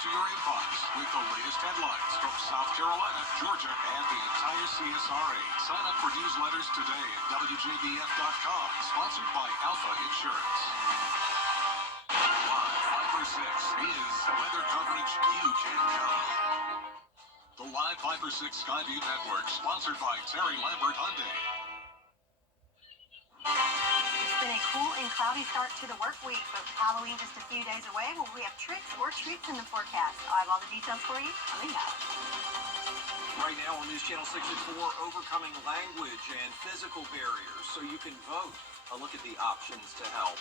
to your inbox with the latest headlines from South Carolina, Georgia, and the entire CSRA. Sign up for newsletters today at WJBF.com. Sponsored by Alpha Insurance. Live 5 for 6 is weather coverage you can count on. The Live 5 for 6 Skyview Network, sponsored by Terry Lambert Hyundai. It's been a cool and cloudy start to the work week, but with Halloween just a few days away, will we have tricks or treats in the forecast? I have all the details for you coming up. Right now on News Channel 6 at 4, overcoming language and physical barriers so you can vote. A look at the options to help.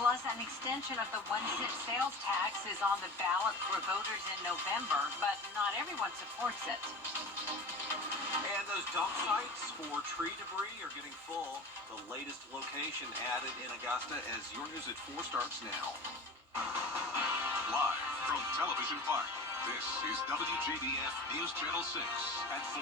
Plus, an extension of the 1-cent sales tax is on the ballot for voters in November, but not everyone supports it. And those dump sites for tree debris are getting full. The latest location added in Augusta as your news at 4 starts now. Live from Television Park, this is WJBF News Channel 6 at 4.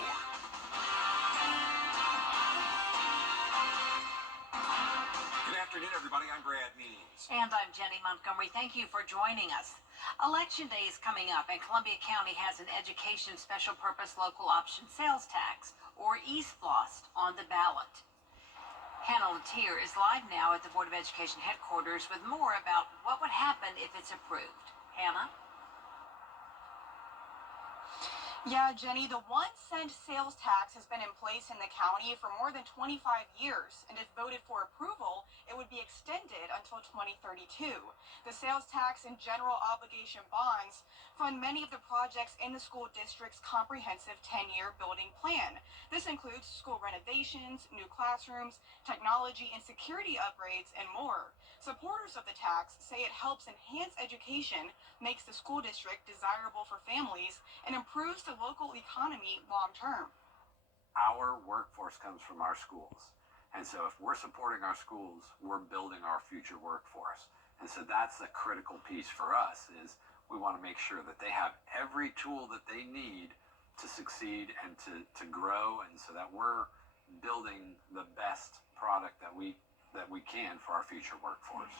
Good afternoon, everybody. I'm Brad Means. And I'm Jenny Montgomery. Thank you for joining us. Election day is coming up, and Columbia County has an education special purpose local option sales tax, or ESPLOST, on the ballot. Hannah Latier is live now at the Board of Education headquarters with more about what would happen if it's approved. Hannah? Yeah, Jenny, the 1-cent sales tax has been in place in the county for more than 25 years, and if voted for approval, it would be extended until 2032. The sales tax and general obligation bonds fund many of the projects in the school district's comprehensive 10-year building plan. This includes school renovations, new classrooms, technology and security upgrades, and more. Supporters of the tax say it helps enhance education, makes the school district desirable for families, and improves the local economy long term. Our workforce comes from our schools. And so if we're supporting our schools, we're building our future workforce. And so that's the critical piece for us, is we want to make sure that they have every tool that they need to succeed and to grow, and so that we're building the best product that we can for our future workforce.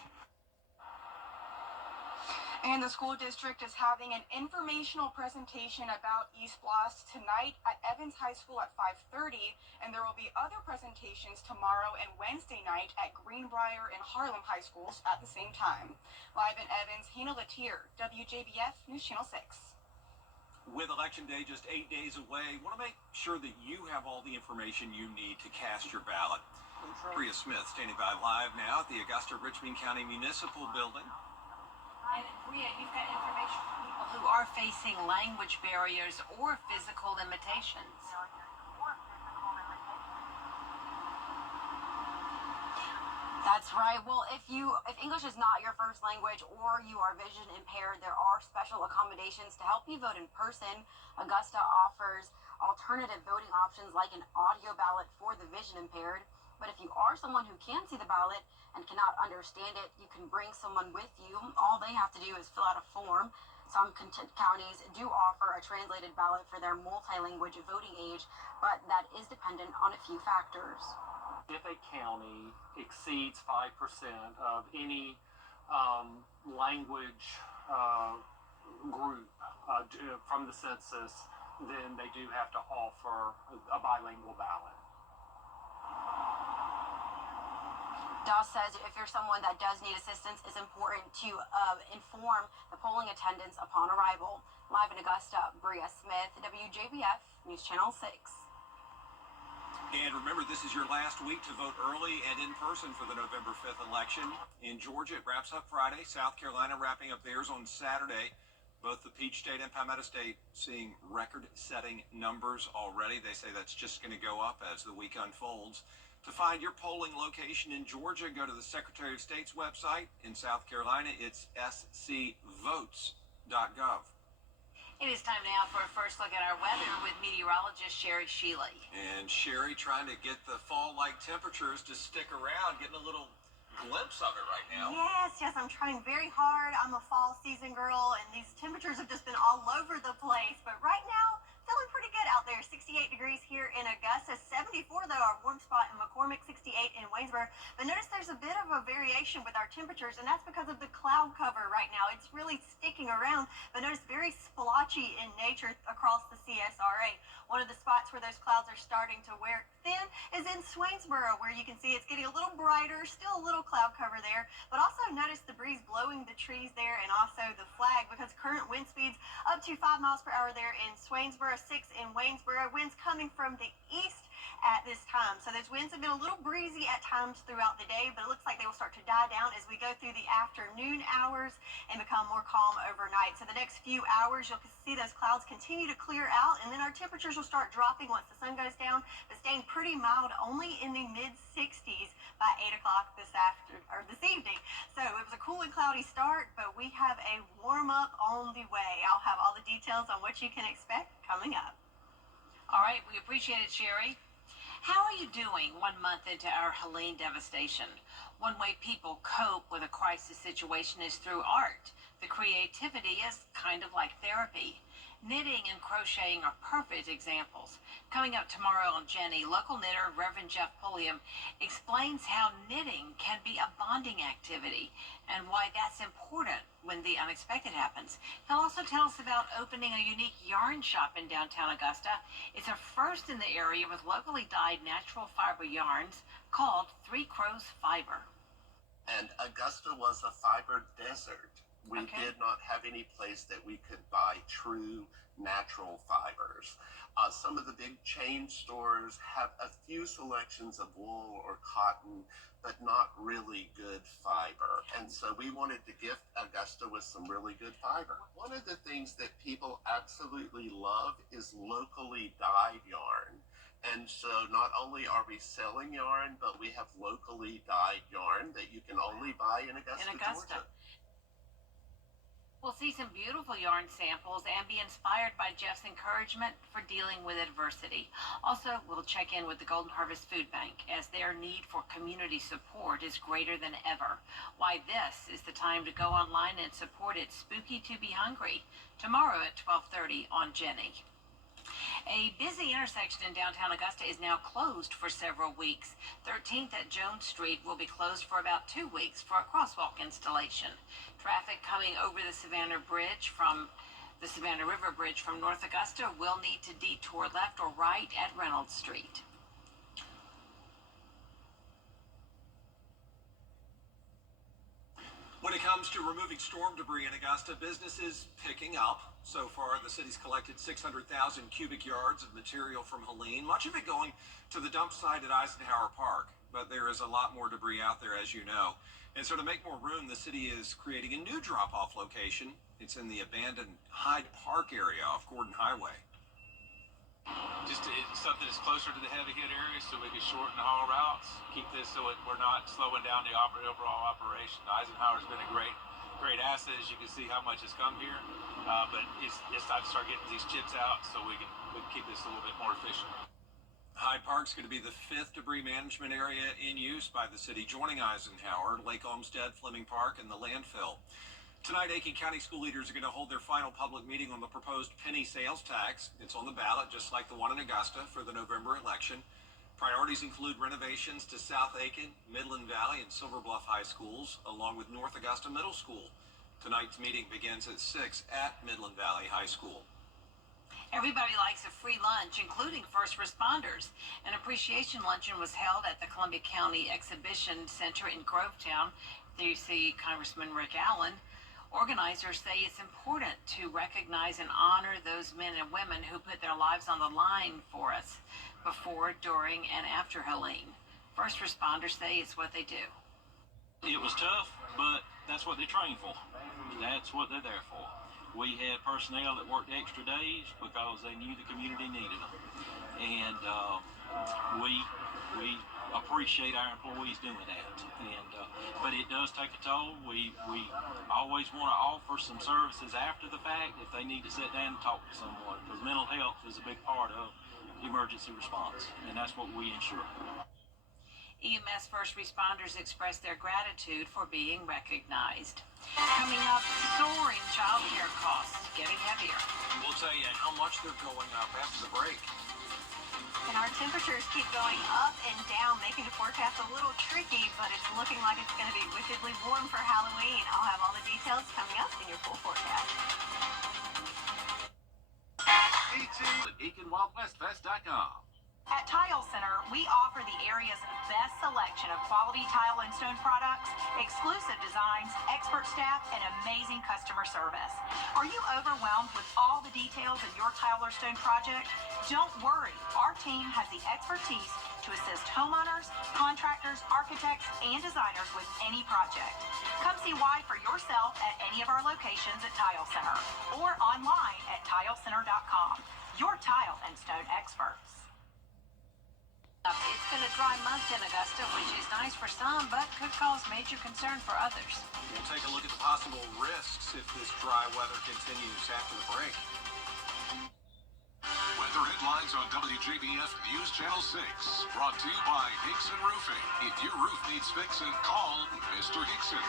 And the school district is having an informational presentation about ESPLOST tonight at Evans High School at 5:30, and there will be other presentations tomorrow and Wednesday night at Greenbrier and Harlem High Schools at the same time. Live in Evans, Hannah Latier, WJBF News Channel 6. With Election Day just 8 days away, want to make sure that you have all the information you need to cast your ballot. Priya Smith standing by live now at the Augusta Richmond County Municipal Building. And Priya, you've got information for people who are facing language barriers or physical limitations. That's right. Well, if English is not your first language or you are vision impaired, there are special accommodations to help you vote in person. Augusta offers alternative voting options like an audio ballot for the vision impaired. But if you are someone who can see the ballot and cannot understand it, you can bring someone with you. All they have to do is fill out a form. Some counties do offer a translated ballot for their multi-language voting age, but that is dependent on a few factors. If a county exceeds 5% of any language group from the census, then they do have to offer a bilingual ballot. Doss says if you're someone that does need assistance, it's important to inform the polling attendants upon arrival. Live in Augusta, Priya Smith, WJBF News Channel 6. And remember, this is your last week to vote early and in person for the November 5th election. In Georgia, it wraps up Friday. South Carolina wrapping up theirs on Saturday. Both the Peach State and Palmetto State seeing record-setting numbers already. They say that's just going to go up as the week unfolds. To find your polling location in Georgia, go to the Secretary of State's website. In South Carolina, it's scvotes.gov. It is time now for a first look at our weather with meteorologist Sherry Shealy. And Sherry trying to get the fall-like temperatures to stick around, getting a little glimpse of it right now. Yes, I'm trying very hard. I'm a fall season girl, and these temperatures have just been all over the place. But right now, feeling pretty good out there. 68 degrees here in Augusta, 70 74 though, our warm spot in McCormick, 68 in Waynesboro. But notice there's a bit of a variation with our temperatures, and that's because of the cloud cover right now. It's really sticking around, but notice very splotchy in nature across the CSRA. One of the spots where those clouds are starting to wear thin is in Swainsboro, where you can see it's getting a little brighter, still a little cloud cover there, but also notice the breeze blowing the trees there and also the flag, because current wind speeds up to 5 miles per hour there in Swainsboro, 6 in Waynesboro. Winds coming from the east at this time. So those winds have been a little breezy at times throughout the day, but it looks like they will start to die down as we go through the afternoon hours and become more calm overnight. So the next few hours, you'll see those clouds continue to clear out, and then our temperatures will start dropping once the sun goes down, but staying pretty mild, only in the mid-60s by 8 o'clock this evening. So it was a cool and cloudy start, but we have a warm-up on the way. I'll have all the details on what you can expect coming up. All right, we appreciate it, Sherry. How are you doing 1 month into our Helene devastation? One way people cope with a crisis situation is through art. The creativity is kind of like therapy. Knitting and crocheting are perfect examples. Coming up tomorrow on Jenny, local knitter Reverend Jeff Pulliam explains how knitting can be a bonding activity and why that's important when the unexpected happens. He'll also tell us about opening a unique yarn shop in downtown Augusta. It's a first in the area with locally dyed natural fiber yarns called Three Crows Fiber. And Augusta was a fiber desert. We did not have any place that we could buy true natural fibers. Some of the big chain stores have a few selections of wool or cotton, but not really good fiber. And so we wanted to gift Augusta with some really good fiber. One of the things that people absolutely love is locally dyed yarn. And so not only are we selling yarn, but we have locally dyed yarn that you can only buy in Augusta, Georgia. We'll see some beautiful yarn samples and be inspired by Jeff's encouragement for dealing with adversity. Also, we'll check in with the Golden Harvest Food Bank as their need for community support is greater than ever. Why this is the time to go online and support It's Spooky to Be Hungry tomorrow at 12:30 on Jenny. A busy intersection in downtown Augusta is now closed for several weeks. 13th at Jones Street will be closed for about 2 weeks for a crosswalk installation. Traffic coming over the Savannah River Bridge from North Augusta will need to detour left or right at Reynolds Street. When it comes to removing storm debris in Augusta, business is picking up. So far, the city's collected 600,000 cubic yards of material from Helene, much of it going to the dump site at Eisenhower Park. But there is a lot more debris out there, as you know. And so to make more room, the city is creating a new drop-off location. It's in the abandoned Hyde Park area off Gordon Highway. Just something that's closer to the heavy hit area so we can shorten the haul routes, keep this so we're not slowing down the overall operation. Eisenhower's been a great asset, as you can see how much has come here, but it's time to start getting these chips out so we can keep this a little bit more efficient. Hyde Park's going to be the 5th debris management area in use by the city, joining Eisenhower, Lake Olmsted, Fleming Park, and the landfill. Tonight, Aiken County school leaders are going to hold their final public meeting on the proposed penny sales tax. It's on the ballot, just like the one in Augusta, for the November election. Priorities include renovations to South Aiken, Midland Valley, and Silver Bluff High Schools, along with North Augusta Middle School. Tonight's meeting begins at 6 at Midland Valley High School. Everybody likes a free lunch, including first responders. An appreciation luncheon was held at the Columbia County Exhibition Center in Grovetown. There you see Congressman Rick Allen. Organizers say it's important to recognize and honor those men and women who put their lives on the line for us before, during, and after Helene. First responders say it's what they do. It was tough, but that's what they train for. That's what they're there for. We had personnel that worked extra days because they knew the community needed them. And we appreciate our employees doing that. But it does take a toll. We always want to offer some services after the fact if they need to sit down and talk to someone, because mental health is a big part of emergency response, and that's what we ensure. EMS first responders express their gratitude for being recognized. Coming up, soaring child care costs getting heavier. We'll tell you how much they're going up after the break. And our temperatures keep going up and down, making the forecast a little tricky, but it's looking like it's going to be wickedly warm for Halloween. I'll have all the details coming up in your full forecast. EakinWildWestFest.com. At Tile Center, we offer the area's best selection of quality tile and stone products, exclusive designs, expert staff, and amazing customer service. Are you overwhelmed with all the details of your tile or stone project? Don't worry, our team has the expertise to assist homeowners, contractors, architects, and designers with any project. Come see why for yourself at any of our locations at Tile Center or online at tilecenter.com. Your tile and stone experts. It's been a dry month in Augusta, which is nice for some, but could cause major concern for others. We'll take a look at the possible risks if this dry weather continues after the break. Weather headlines on WJBF News Channel 6. Brought to you by Hickson Roofing. If your roof needs fixing, call Mr. Hickson.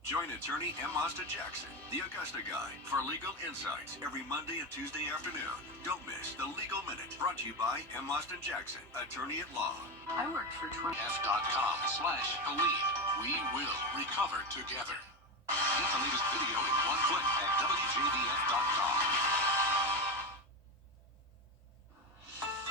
Join attorney M. Austin Jackson, the Augusta Guy, for legal insights every Monday and Tuesday afternoon. Don't miss the Legal Minute, brought to you by M. Austin Jackson, attorney at law. I worked for 20. F.com/believe. We will recover together. Get the latest video in one click at WJBF.com.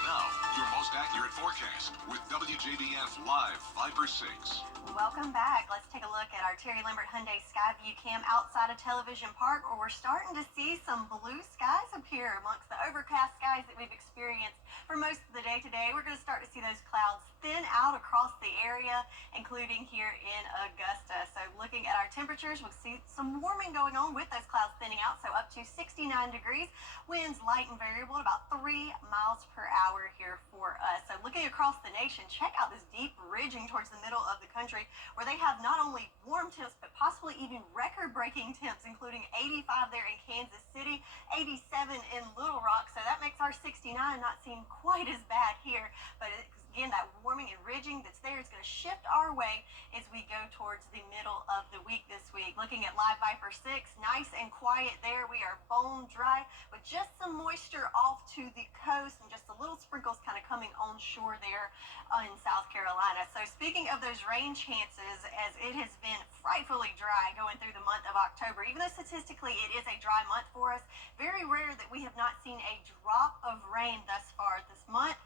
Now, your most accurate forecast with WJBF Live Viper 6. Welcome back. Let's take a look at our Terry Lambert Hyundai Skyview Cam outside of Television Park, where we're starting to see some blue skies appear amongst the overcast skies that we've experienced for most of the day today. We're going to start to see those clouds thin out across the area, including here in Augusta. So looking at our temperatures, we'll see some warming going on with those clouds thinning out, so up to 69 degrees. Winds light and variable at about 3 miles per hour here for us. So looking across the nation, check out this deep ridging towards the middle of the country, where they have not only warm temps, but possibly even record-breaking temps, including 85 there in Kansas City, 87 in Little Rock. So that makes our 69 not seem quite as bad here, but again, that warming and ridging that's there is going to shift our way as we go towards the middle of the week this week. Looking at Live Viper 6, nice and quiet there. We are bone dry with just some moisture off to the coast and just a little sprinkles kind of coming on shore there in South Carolina. So speaking of those rain chances, as it has been frightfully dry going through the month of October, even though statistically it is a dry month for us, very rare that we have not seen a drop of rain thus far this month.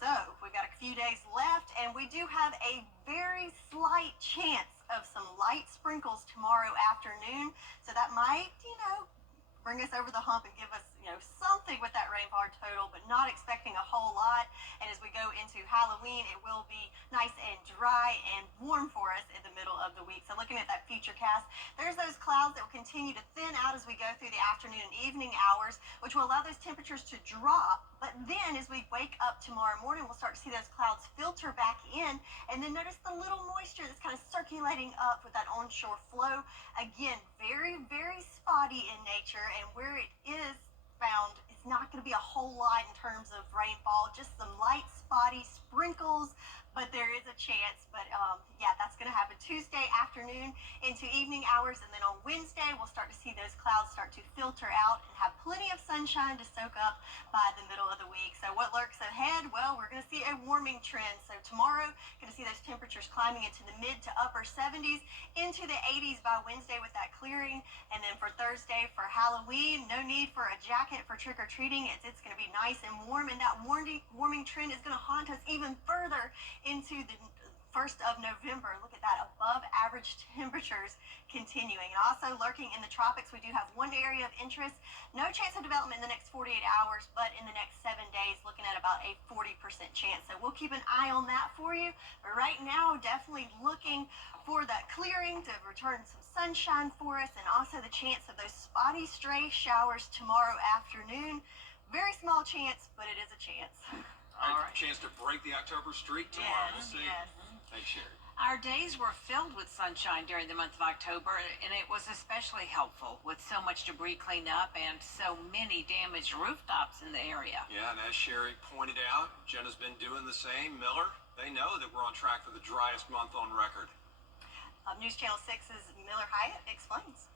So we've got a few days left, and we do have a very slight chance of some light sprinkles tomorrow afternoon. So that might, bring us over the hump and give us, something with that rainfall total, but not expecting a whole lot. And as we go into Halloween, it will be nice and dry and warm for us in the middle of the week. So looking at that future cast, there's those clouds that will continue to thin out as we go through the afternoon and evening hours, which will allow those temperatures to drop. But then as we wake up tomorrow morning, we'll start to see those clouds filter back in, and then notice the little moisture that's kind of circulating up with that onshore flow. Again, very, very spotty in nature, and where it is found, it's not going to be a whole lot in terms of rainfall, just some light spotty sprinkles, but there is a chance. But yeah, that's going to happen Tuesday afternoon into evening hours, and then on Wednesday we'll start to see those clouds start to filter out and have plenty of sunshine to soak up by the middle of the week. So what lurks ahead? Well, we're going to see a warming trend. So tomorrow, going to see those temperatures climbing into the mid to upper 70s, into the 80s by Wednesday with that clearing, and then for Thursday for Halloween, no need for a jacket for trick-or-treating. It's going to be nice and warm, and that warming trend is going to haunt us even further into the 1st of November. Look at that, above average temperatures continuing. And also lurking in the tropics, we do have one area of interest. No chance of development in the next 48 hours, but in the next 7 days, looking at about a 40% chance. So we'll keep an eye on that for you. But right now, definitely looking for that clearing to return some sunshine for us, and also the chance of those spotty stray showers tomorrow afternoon. Very small chance, but it is a chance. All right. Chance to break the October streak tomorrow. We'll see. Yes. Thanks, Sherry. Our days were filled with sunshine during the month of October, and it was especially helpful with so much debris cleaned up and so many damaged rooftops in the area. Yeah, and as Sherry pointed out, Jenna's been doing the same. Miller, they know that we're on track for the driest month on record. News Channel 6's Miller Hyatt explains.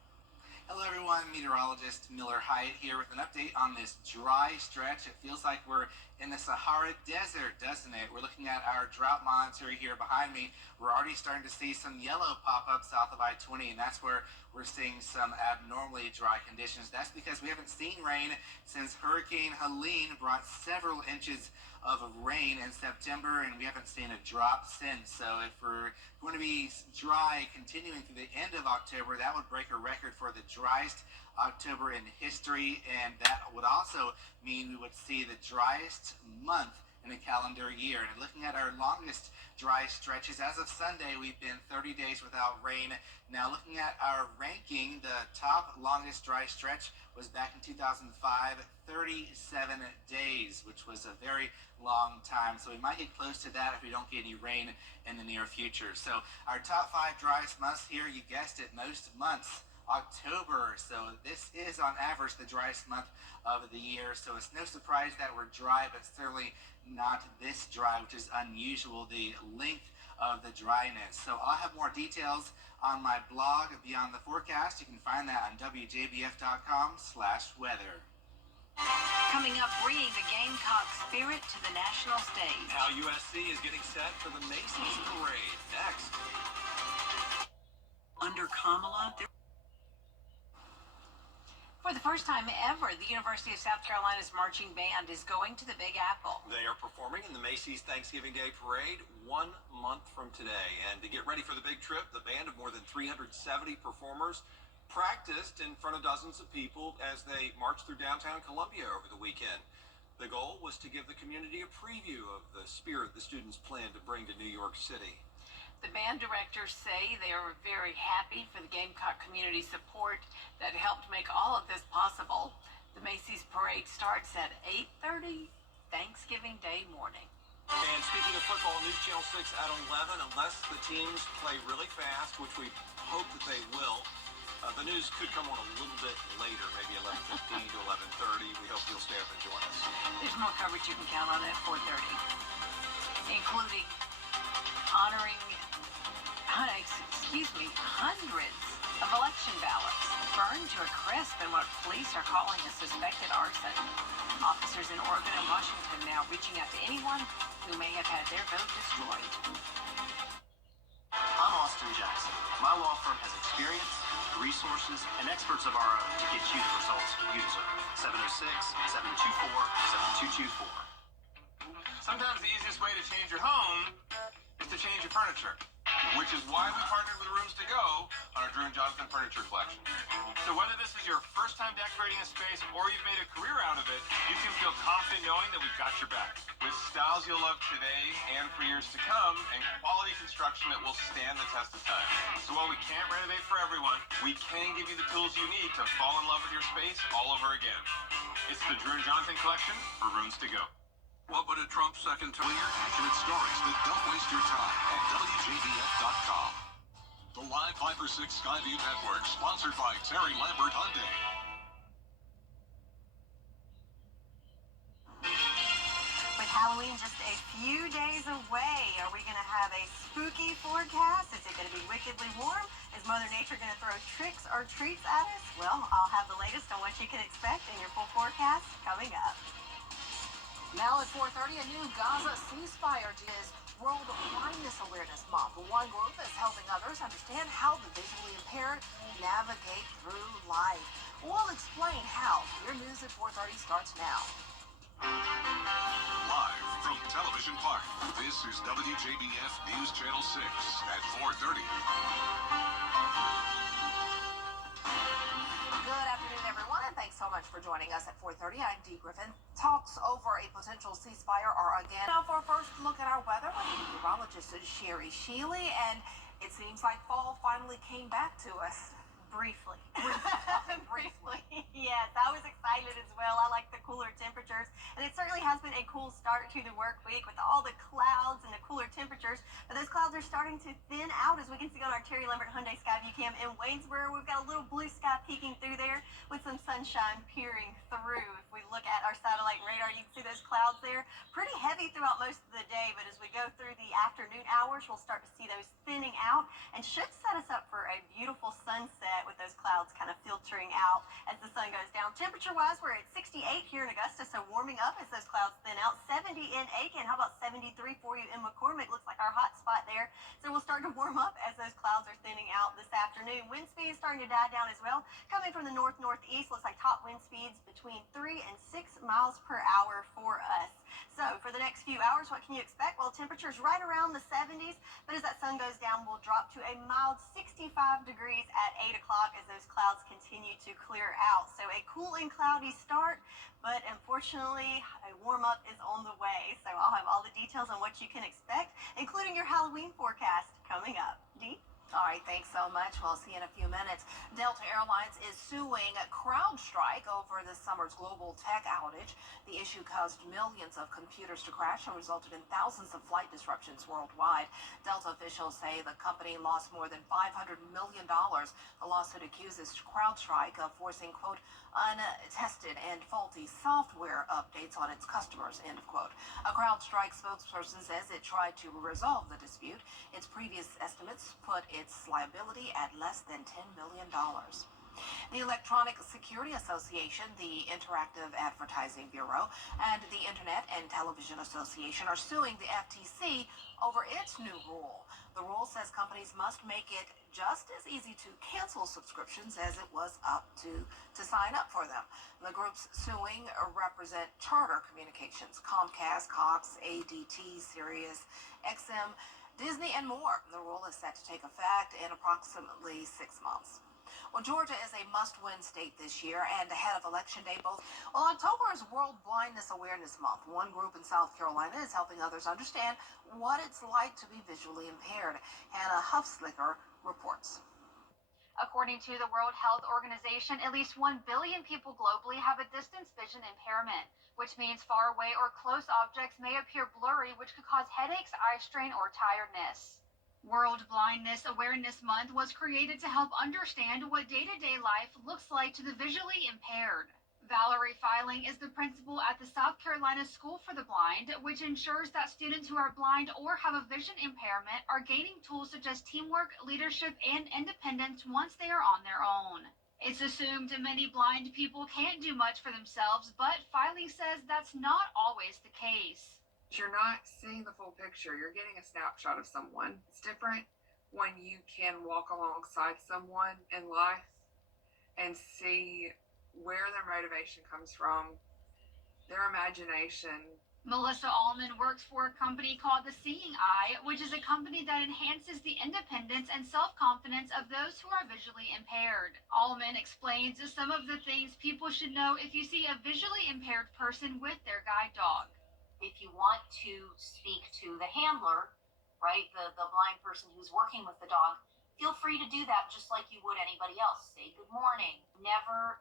Hello everyone, meteorologist Miller Hyatt here with an update on this dry stretch. It feels like we're in the Sahara Desert, doesn't it? We're looking at our drought monitor here behind me. We're already starting to see some yellow pop up south of I-20, and that's where we're seeing some abnormally dry conditions. That's because we haven't seen rain since Hurricane Helene brought several inches of rain in September, and we haven't seen a drop since. So if we're going to be dry continuing through the end of October, that would break a record for the driest October in history, and that would also mean we would see the driest month in a calendar year. And looking at our longest dry stretches, as of Sunday, we've been 30 days without rain. Now looking at our ranking, the top longest dry stretch was back in 2005, 37 days, which was a very long time. So we might get close to that if we don't get any rain in the near future. So our top 5 driest months here, you guessed it, most months, October. So this is on average the driest month of the year. So it's no surprise that we're dry, but certainly not this dry, which is unusual, the length of the dryness. So I'll have more details on my blog, Beyond the Forecast. You can find that on WJBF.com/weather. Coming up, bringing the Gamecock spirit to the national stage. How USC is getting set for the Macy's Parade. Next. Under Kamala, for the first time ever, the University of South Carolina's marching band is going to the Big Apple. They are performing in the Macy's Thanksgiving Day Parade 1 month from today. And to get ready for the big trip, the band of more than 370 performers practiced in front of dozens of people as they marched through downtown Columbia over the weekend. The goal was to give the community a preview of the spirit the students plan to bring to New York City. The band directors say they are very happy for the Gamecock community support that helped make all of this possible. The Macy's Parade starts at 8:30 Thanksgiving Day morning. And speaking of football, News Channel 6 at 11, unless the teams play really fast, which we hope that they will, the news could come on a little bit later, maybe 11:15 to 11:30. We hope you'll stay up and join us. There's more coverage you can count on at 4:30, including honoring hundreds of election ballots burned to a crisp in what police are calling a suspected arson. Officers in Oregon and Washington now reaching out to anyone who may have had their vote destroyed. I'm Austin Jackson. My law firm has experience, resources, and experts of our own to get you the results you deserve. 706-724-7224. Sometimes the easiest way to change your home is to change your furniture, which is why we partnered with Rooms to Go on our Drew and Jonathan furniture collection. So whether this is your first time decorating a space or you've made a career out of it, you can feel confident knowing that we've got your back. With styles you'll love today and for years to come, and quality construction that will stand the test of time. So while we can't renovate for everyone, we can give you the tools you need to fall in love with your space all over again. It's the Drew and Jonathan collection for Rooms to Go. Welcome to Trump's second term. Clear, accurate stories that don't waste your time at WJBF.com. The Live 5 for 6 Skyview Network, sponsored by Terry Lambert Hyundai. With Halloween just a few days away, are we going to have a spooky forecast? Is it going to be wickedly warm? Is Mother Nature going to throw tricks or treats at us? Well, I'll have the latest on what you can expect in your full forecast coming up. Now at 4:30, a new Gaza ceasefire is World Blindness Awareness Month. One group is helping others understand how the visually impaired navigate through life. We'll explain how. Your news at 4:30 starts now. Live from Television Park, this is WJBF News Channel 6 at 4:30. Good afternoon, everyone, and thanks so much for joining us at 4:30. I'm Dee Griffin. Talks over a potential ceasefire are again. Now for a first look at our weather with meteorologist Sherry Sheely, and it seems like fall finally came back to us. Briefly. Briefly. Yes, I was excited as well. I like the cooler temperatures, and it certainly has been a cool start to the work week with all the clouds and the cooler temperatures. But those clouds are starting to thin out, as we can see on our Terry Lambert Hyundai Skyview Cam in Waynesboro. We've got a little blue sky peeking through there with some sunshine peering through. If we look at our satellite and radar, you can see those clouds there. Pretty heavy throughout most of the day, but as we go through the afternoon hours, we'll start to see those thinning out and should set us up for a beautiful sunset with those clouds kind of filtering out as the sun goes down. Temperature-wise, we're at 68 here in Augusta, so warming up as those clouds thin out. 70 in Aiken. How about 73 for you in McCormick? Looks like our hot spot there. So we'll start to warm up as those clouds are thinning out this afternoon. Wind speed is starting to die down as well. Coming from the north-northeast, looks like top wind speeds between 3 and 6 miles per hour for us. So for the next few hours, what can you expect? Well, temperatures right around the 70s, but as that sun goes down, we'll drop to a mild 65 degrees at 8 o'clock as those clouds continue to clear out. So a cool and cloudy start, but unfortunately, a warm-up is on the way. So I'll have all the details on what you can expect, including your Halloween forecast coming up. Dee? All right, thanks so much. We'll see you in a few minutes. Delta Airlines is suing CrowdStrike over this summer's global tech outage. The issue caused millions of computers to crash and resulted in thousands of flight disruptions worldwide. Delta officials say the company lost more than $500 million. The lawsuit accuses CrowdStrike of forcing, quote, untested and faulty software updates on its customers, end quote. A CrowdStrike spokesperson says it tried to resolve the dispute. Its previous estimates put its liability at less than $10 million. The Electronic Security Association, the Interactive Advertising Bureau, and the Internet and Television Association are suing the FTC over its new rule. The rule says companies must make it just as easy to cancel subscriptions as it was up to sign up for them. The groups suing represent Charter Communications, Comcast, Cox, ADT, Sirius, XM, Disney, and more. The rule is set to take effect in approximately 6 months. Well, Georgia is a must-win state this year, and ahead of Election Day, October is World Blindness Awareness Month. One group in South Carolina is helping others understand what it's like to be visually impaired. Hannah Huffslicker reports. According to the World Health Organization, at least 1 billion people globally have a distance vision impairment, which means far away or close objects may appear blurry, which could cause headaches, eye strain, or tiredness. World Blindness Awareness Month was created to help understand what day-to-day life looks like to the visually impaired. Valerie Filing is the principal at the South Carolina School for the Blind, which ensures that students who are blind or have a vision impairment are gaining tools such as teamwork, leadership, and independence once they are on their own. It's assumed many blind people can't do much for themselves, but Filing says that's not always the case. You're not seeing the full picture. You're getting a snapshot of someone. It's different when you can walk alongside someone in life and see where their motivation comes from, their imagination. Melissa Allman works for a company called The Seeing Eye, which is a company that enhances the independence and self-confidence of those who are visually impaired. Allman explains some of the things people should know if you see a visually impaired person with their guide dog. If you want to speak to the handler, right, the blind person who's working with the dog, feel free to do that just like you would anybody else. Say good morning. Never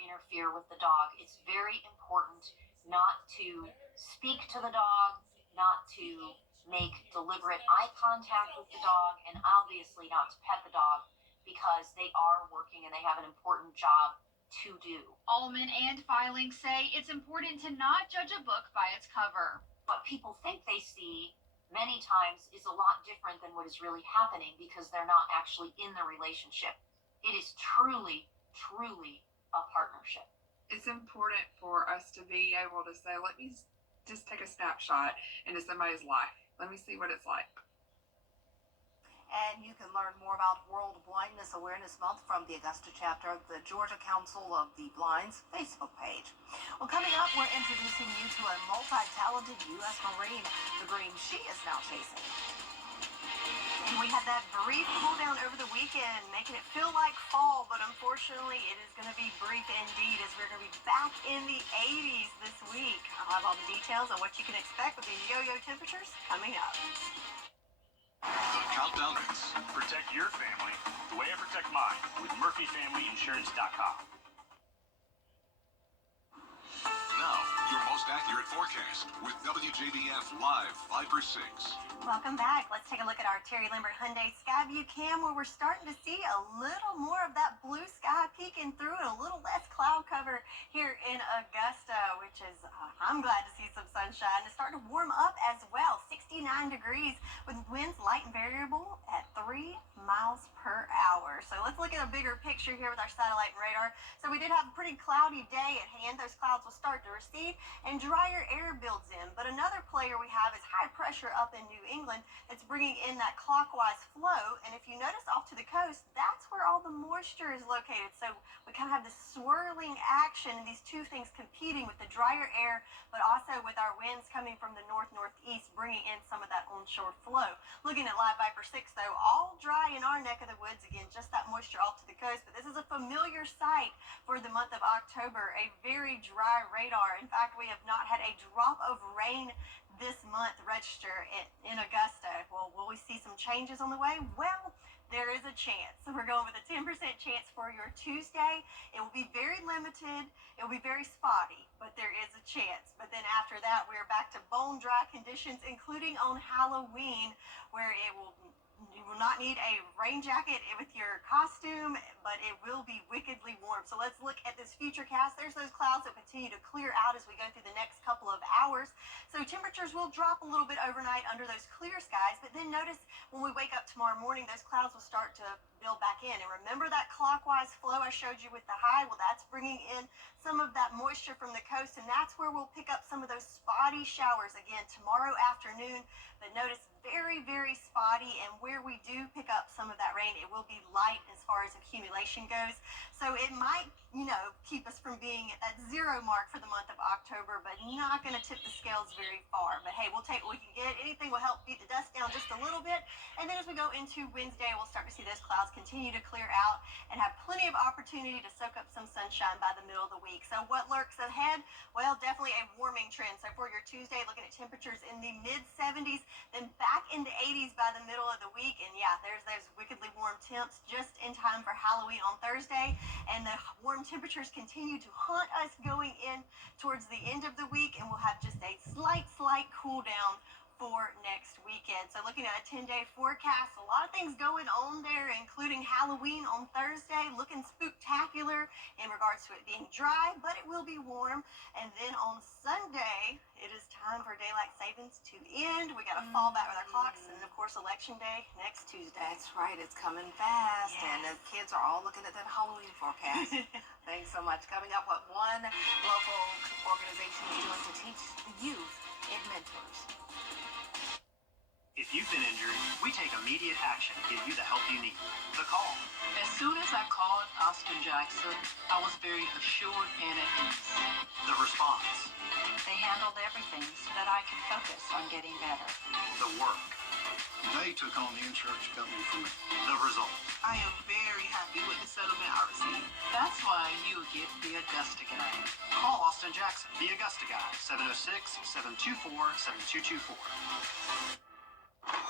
interfere with the dog. It's very important not to speak to the dog, not to make deliberate eye contact with the dog, and obviously not to pet the dog because they are working and they have an important job to do. Allman and Filing say it's important to not judge a book by its cover. What people think they see many times is a lot different than what is really happening because they're not actually in the relationship. It is truly a partnership. It's important for us to be able to say, let me just take a snapshot into somebody's life. Let me see what it's like. And you can learn more about World Blindness Awareness Month from the Augusta chapter of the Georgia Council of the Blind's Facebook page. Well, coming up, we're introducing you to a multi-talented U.S. Marine, the green she is now chasing. And we had that brief cool down over the weekend, making it feel like fall, but unfortunately it is going to be brief indeed as we're going to be back in the 80s this week. I'll have all the details on what you can expect with these yo-yo temperatures coming up. The countdown hits. Protect your family the way I protect mine with MurphyFamilyInsurance.com. Now, your most accurate forecast with WJBF Live 5-6. Welcome back. Let's take a look at our Terry Lambert Hyundai Skyview cam where we're starting to see a little more of that blue sky peeking through and a little less cloud Augusta, which is, I'm glad to see some sunshine. It's starting to warm up as well. 69 degrees with winds light and variable at 3 miles per hour. So let's look at a bigger picture here with our satellite and radar. So we did have a pretty cloudy day at hand. Those clouds will start to recede and drier air builds in. But another player we have is high pressure up in New England. It's bringing in that clockwise flow. And if you notice off to the coast, that's where all the moisture is located. So we kind of have this swirling action and these two things competing with the drier air, but also with our winds coming from the northeast, bringing in some of that onshore flow. Looking at Live Viper 6, though, all dry in our neck of the woods. Again, just that moisture off to the coast, but this is a familiar sight for the month of October, a very dry radar. In fact, we have not had a drop of rain this month register in Augusta. Well, will we see some changes on the way? Well, there is a chance. So we're going with a 10% chance for your Tuesday. It will be very limited. It will be very spotty, but there is a chance. But then after that, we're back to bone dry conditions, including on Halloween, where you will not need a rain jacket with your costume, but it will be wickedly warm. So let's look at this future cast. There's those clouds that continue to clear out as we go through the next couple of hours. So temperatures will drop a little bit overnight under those clear skies, but then notice when we wake up tomorrow morning, those clouds will start to build back in. And remember that clockwise flow I showed you with the high? Well, that's bringing in some of that moisture from the coast, and that's where we'll pick up some of those spotty showers again tomorrow afternoon. But notice very, very spotty, and where we do pick up some of that rain, it will be light as far as accumulation goes. So it might, keep us from being at that zero mark for the month of October, but not going to tip the scales very far. But hey, we'll take what we can get. Anything will help beat the dust down just a little bit. And then as we go into Wednesday, we'll start to see those clouds continue to clear out and have plenty of opportunity to soak up some sunshine by the middle of the week. So what lurks ahead? Well, definitely a warming trend. So for your Tuesday, looking at temperatures in the mid-70s, then back into 80s by the middle of the week. And yeah, there's those wickedly warm temps just in time for Halloween on Thursday. And the warm temperatures continue to haunt us going in towards the end of the week, and we'll have just a slight cool down for next weekend. So looking at a 10-day forecast, a lot of things going on there, including Halloween on Thursday, looking spectacular in regards to it being dry, but it will be warm. And then on Sunday, it is time for daylight savings to end. We got to fall back with our clocks, and of course, Election Day next Tuesday. That's right. It's coming fast, Yes. and the kids are all looking at that Halloween forecast. Thanks so much. Coming up, what one local organization is doing to teach the youth it mentors. If you've been injured, we take immediate action to give you the help you need. The call. As soon as I called Austin Jackson, I was very assured and at ease. The response. They handled everything so that I could focus on getting better. The work. They took on the insurance company for me. The result. I am very happy with the settlement I received. That's why you get the Augusta Guy. Call Austin Jackson, the Augusta Guy, 706-724-7224.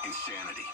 Insanity.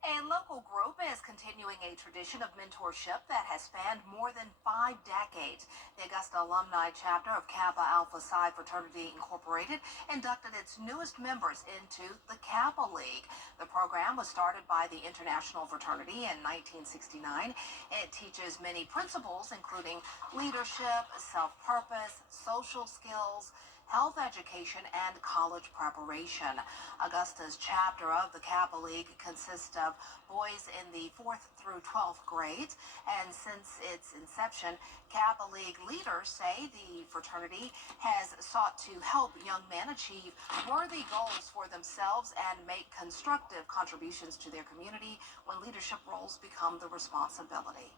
A local group is continuing a tradition of mentorship that has spanned more than 5 decades. The Augusta alumni chapter of Kappa Alpha Psi Fraternity Incorporated inducted its newest members into the Kappa League. The program was started by the International Fraternity in 1969. It teaches many principles, including leadership, self-purpose, social skills, health education, and college preparation. Augusta's chapter of the Kappa League consists of boys in the 4th through 12th grades, and since its inception, Kappa League leaders say the fraternity has sought to help young men achieve worthy goals for themselves and make constructive contributions to their community when leadership roles become the responsibility.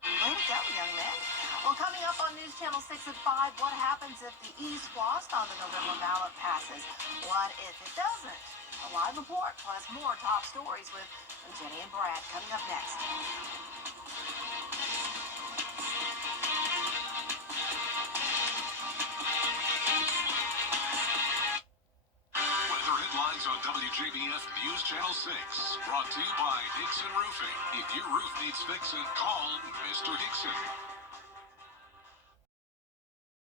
Way to go, young men. Well, coming up on News Channel 6 at 5, what happens if the E-Splost on the November ballot passes? What if it doesn't? A live report plus more top stories with Jenny and Brad coming up next. Weather headlines on WJBF News Channel 6. Brought to you by Hickson Roofing. If your roof needs fixing, call Mr. Hickson.